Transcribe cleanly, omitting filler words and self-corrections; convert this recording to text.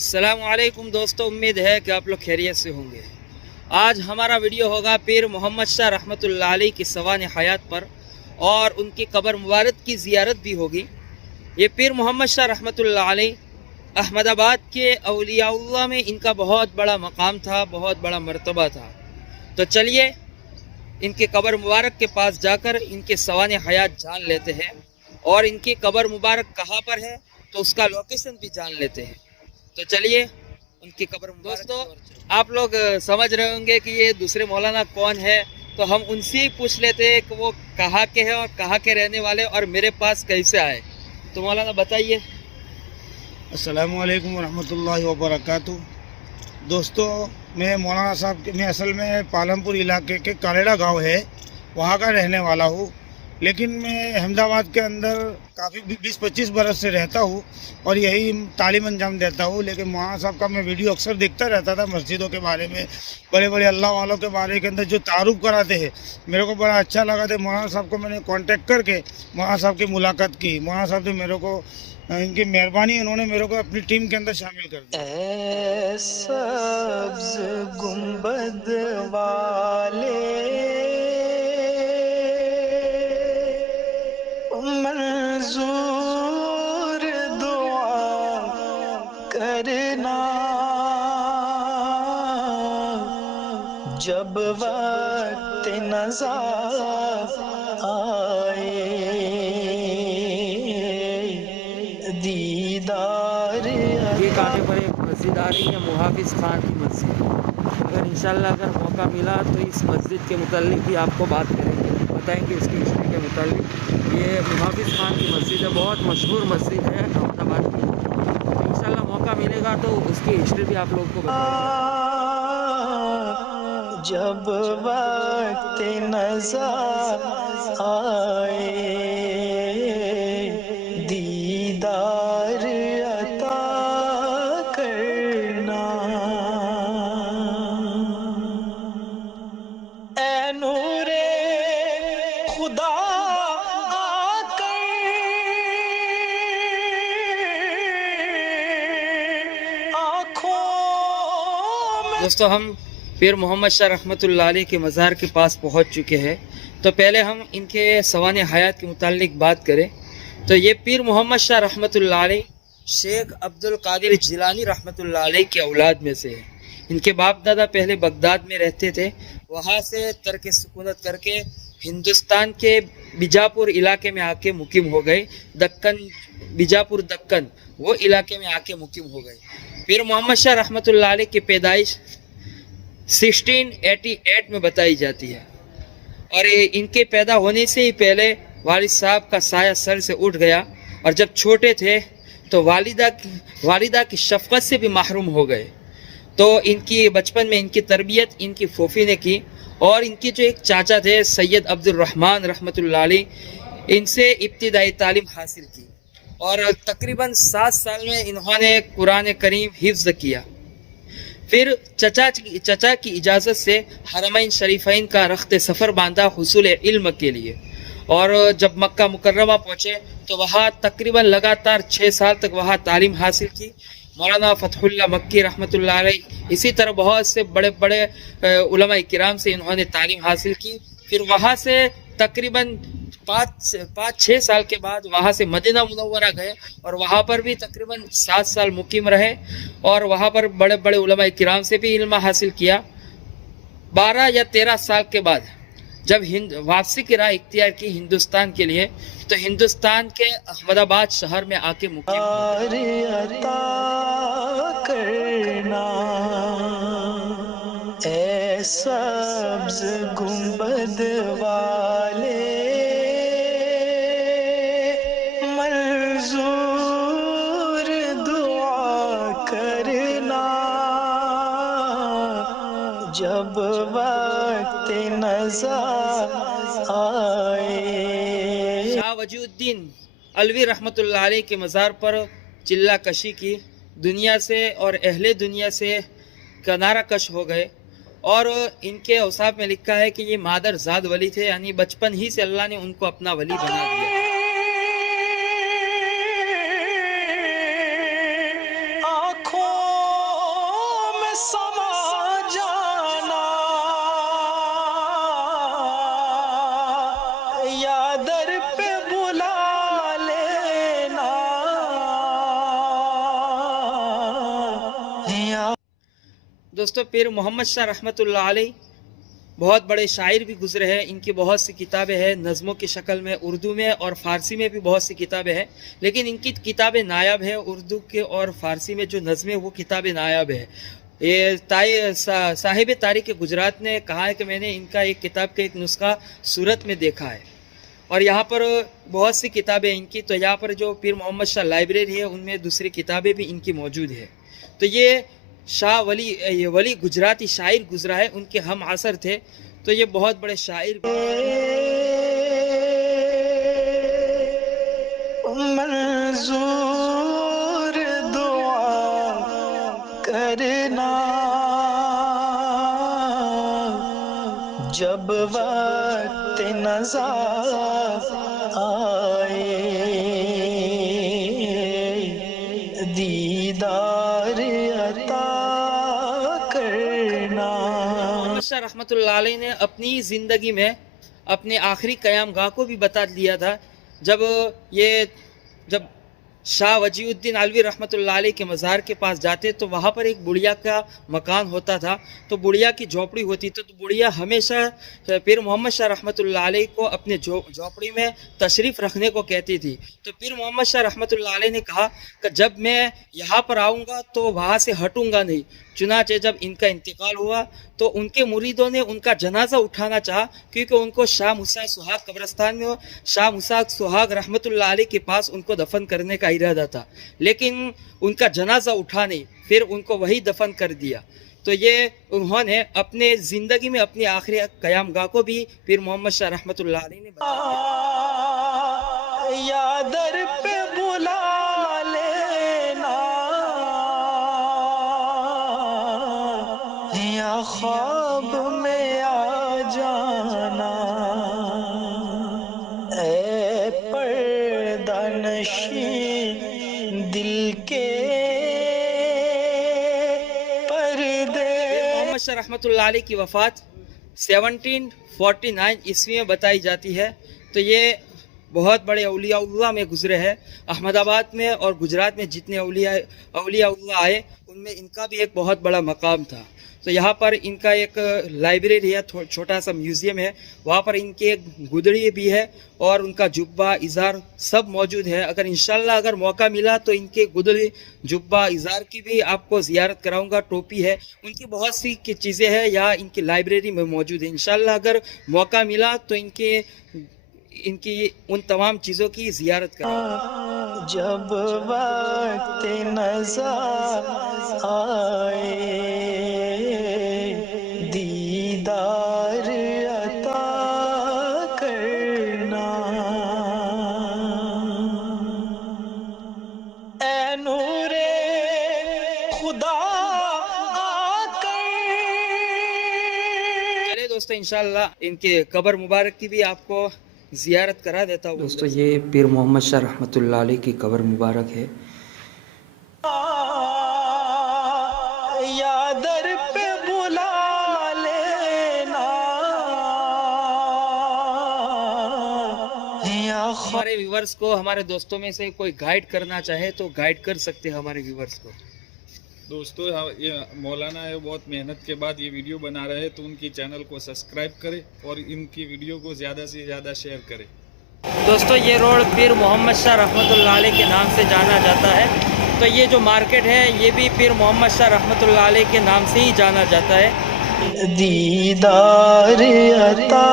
अस्सलाम वालेकुम दोस्तों, उम्मीद है कि आप लोग खैरियत से होंगे। आज हमारा वीडियो होगा पीर मोहम्मद शाह रहमतुल्लाह अलैह की सवान हयात पर और उनकी कब्र मुबारक की ज़ियारत भी होगी। ये पीर मोहम्मद शाह रहमतुल्लाह अलैह अहमदाबाद के औलियाउल्लाह में इनका बहुत बड़ा मकाम था, बहुत बड़ा मर्तबा था। तो चलिए इनके कब्र मुबारक के पास जाकर इनके सवान हयात जान लेते हैं और इनकी कब्र मुबारक कहाँ पर है तो उसका लोकेशन भी जान लेते हैं। तो चलिए उनकी कब्र मुबारक। दोस्तों आप लोग समझ रहे होंगे कि ये दूसरे मौलाना कौन है, तो हम उनसे ही पूछ लेते हैं कि वो कहाँ के हैं और कहाँ के रहने वाले और मेरे पास कैसे आए। तो मौलाना बताइए। अस्सलामु अलैकुम वरहमतुल्लाहि वबरकातुहू। दोस्तों मैं मौलाना साहब मैं असल में पालमपुर इलाके के कालेड़ा गांव है वहाँ का रहने वाला हूँ, लेकिन मैं अहमदाबाद के अंदर काफ़ी 20-25 बरस से रहता हूँ और यही तालीम अंजाम देता हूँ। लेकिन मौलाना साहब का मैं वीडियो अक्सर देखता रहता था, मस्जिदों के बारे में, बड़े बड़े अल्लाह वालों के बारे के अंदर जो तारुफ कराते हैं, मेरे को बड़ा अच्छा लगा था। मौलाना साहब को मैंने कांटेक्ट करके मौलाना साहब की मुलाकात की। मौलाना साहब ने मेरे को, इनकी मेहरबानी, उन्होंने मेरे को अपनी टीम के अंदर शामिल कर दिया। सब्ज़ गुंबद वाले मंजूर दुआ करना, जब वक्त नज़ा आए दीदार। ये कांटे पर एक मस्जिद आ रही है, मुहाफिज खान की मस्जिद। अगर इंशाल्लाह अगर मौका मिला तो इस मस्जिद के मुताल्लिक भी आपको बात करेंगे, बताएंगे इसकी हिस्ट्री के मुताल्लिक। ये मुहाफिज खान की मस्जिद है, बहुत मशहूर मस्जिद है अहमदाबाद की। तो इंशाल्लाह मौका मिलेगा तो उसकी हिस्ट्री भी आप लोगों को बताएंगे। जब वक्त नज़र आए दीदार अता करना, ऐ नूरे खुदा आकर आँखों में। दोस्तों हम पीर मोहम्मद शाह रहमतुल्लाह अलैह के मज़ार के पास पहुंच चुके हैं। तो पहले हम इनके सवान हयात के मुताल्लिक बात करें तो ये पीर मोहम्मद शाह रहमतुल्लाह अलैह शेख अब्दुल कादिर जिलानी रहमतुल्लाह अलैह के औलाद में से है। इनके बाप दादा पहले बगदाद में रहते थे, वहाँ से तर्क सुकूनत करके हिंदुस्तान के बीजापुर इलाके में आके मुकीम हो गए। दक्कन, बीजापुर दक्कन, वो इलाके में आके मुकीम हो गए। पीर मोहम्मद शाह रहमतुल्लाह अलैह की पैदाइश 1688 में बताई जाती है और इनके पैदा होने से ही पहले वालिद साहब का साया सर से उठ गया और जब छोटे थे तो वालिदा की शफ़क़त से भी महरूम हो गए। तो इनकी बचपन में इनकी तरबियत इनकी फूफी ने की और इनकी जो एक चाचा थे सैयद अब्दुल रहमान रहमतुल्लाह अलैह, इनसे इब्तिदाई तालीम हासिल की और तकरीबन 7 साल में इन्होंने कुरान करीम हिफ्ज़ किया। फिर चचा की इजाज़त से हरमैन शरीफैन का रख्त सफ़र बांधा हुसूल इल्म के लिए और जब मक्का मुकर्रमा पहुँचे तो वहाँ तकरीबन लगातार 6 साल तक वहाँ तालीम हासिल की। मौलाना फ़तहुल्लाह मक्की रहमतुल्लाह अलैह, इसी तरह बहुत से बड़े बड़े उलमा किराम से इन्होंने तालीम हासिल की। फिर वहाँ से तकरीबन 5-6 साल के बाद वहाँ से मदीना मुनव्वरा गए और वहाँ पर भी तकरीबन 7 साल मुकीम रहे और वहाँ पर बड़े बड़े उलमा किराम से भी इल्म हासिल किया। 12 या 13 साल के बाद जब वापसी की राह इख्तियार की हिंदुस्तान के लिए, तो हिंदुस्तान के अहमदाबाद शहर में आके मुकीम अता करना, ऐ सब्ज़ गुंबद वाले मंजूर दुआ करना, जब वक्त नज़र आए। शाह वजीउद्दीन अलवी रहमतुल्लाह अलैह के मज़ार पर चिल्ला कशी की, दुनिया से और अहले दुनिया से किनारा कश हो गए और इनके औसाफ में लिखा है कि ये मादर ज़ाद वली थे, यानी बचपन ही से अल्लाह ने उनको अपना वली बना दिया। आँखों या दोस्तों पीर मोहम्मद शाह रहमतुल्लाह अलैह बहुत बड़े शायर भी गुजरे हैं। इनकी बहुत सी किताबें हैं नज़मों की शक्ल में, उर्दू में और फ़ारसी में भी बहुत सी किताबें हैं, लेकिन इनकी किताबें नायाब है। उर्दू के और फ़ारसी में जो नज़में वो किताबें नायाब है। ये साहिब तारीख़ गुजरात ने कहा है कि मैंने इनका एक किताब का एक नुस्खा सूरत में देखा है, और यहाँ पर बहुत सी किताबें इनकी, तो यहाँ पर जो पीर मोहम्मद शाह लाइब्रेरी है उनमें दूसरी किताबें भी इनकी मौजूद है। तो ये शाह वली गुजराती शायर गुजरा है, उनके हम असर थे, तो ये बहुत बड़े शायर। मंजूर दुआ करना जब वक्त नज़ा आए, दीदार अता करना। मोहम्मद शाह रहमतुल्लाह अलैह ने अपनी ज़िंदगी में अपने आखिरी क़याम गाह को भी बता दिया था। जब शाह वजीउद्दीन अलवी रहमतुल्लाह अलैह के मज़ार के पास जाते तो वहाँ पर एक बुढ़िया का मकान होता था, तो बुढ़िया की झोपड़ी होती थी, तो बुढ़िया हमेशा पीर मोहम्मद शाह रहमतुल्लाह अलैह को अपने झोपड़ी में तशरीफ़ रखने को कहती थी। तो पीर मोहम्मद शाह रहमतुल्लाह अलैह ने कहा कि जब मैं यहाँ पर आऊँगा तो वहाँ से हटूँगा नहीं। चुनाचे जब इनका इंतकाल हुआ तो उनके मुरीदों ने उनका जनाजा उठाना चाहा, क्योंकि उनको शाह मूसा सुहाग कब्रस्तान में शाह मूसा सुहाग रहमतुल्लाह अलैह के पास उनको दफन करने का इरादा था, लेकिन उनका जनाजा उठा नहीं, फिर उनको वही दफन कर दिया। तो ये उन्होंने अपने ज़िंदगी में अपनी आखिरी क़याम गाह को भी पीर मोहम्मद शाह रहमतुल्लाह अलैह ने बताया। या दर पे बुला लेना या ख्वाब में आ जाना, ऐ पर्दा नशीं दिल के पर्दे। मोहम्मद शाह रहमतुल्लाह अलैह की वफ़ात 1749 ईस्वी में बताई जाती है। तो ये बहुत बड़े औलिया में गुजरे हैं। अहमदाबाद में और गुजरात में जितने औलिया आए उनमें इनका भी एक बहुत बड़ा मकाम था। तो यहाँ पर इनका एक लाइब्रेरी है, छोटा सा म्यूज़ियम है, वहाँ पर इनकी एक गुदड़ी भी है और उनका जुब्बा इज़ार सब मौजूद है। अगर इंशाल्लाह अगर मौका मिला तो इनके गुदड़ी जुब्बा इज़ार की भी आपको ज़ियारत कराऊंगा। टोपी है, उनकी बहुत सी चीज़ें हैं यहाँ इनकी लाइब्रेरी में मौजूद है। इंशाल्लाह अगर मौका मिला तो इनकी उन तमाम चीज़ों की ज़ियारत कराऊंगा। जब वक्त नज़ा आए, दीदार अता करना, ऐ नूरे खुदा आकर। चलिए दोस्तों, इंशाल्लाह इनके कब्र मुबारक की भी आपको ज़ियारत करा देता हूँ। दोस्तों ये पीर मोहम्मद शाह रहमतुल्लाह अलैह की कब्र मुबारक है। या दर पे बुला लेना या हमारे व्यूवर्स को, हमारे दोस्तों में से कोई गाइड करना चाहे तो गाइड कर सकते हैं हमारे व्यूवर्स को। दोस्तों ये मौलाना है, बहुत मेहनत के बाद ये वीडियो बना रहे हैं, तो उनकी चैनल को सब्सक्राइब करें और इनकी वीडियो को ज़्यादा से ज़्यादा शेयर करें। दोस्तों ये रोड पीर मोहम्मद शाह रहमतुल्लाह अलैह के नाम से जाना जाता है। तो ये जो मार्केट है ये भी पीर मोहम्मद शाह रहमतुल्लाह अलैह के नाम से ही जाना जाता है। दीदार अता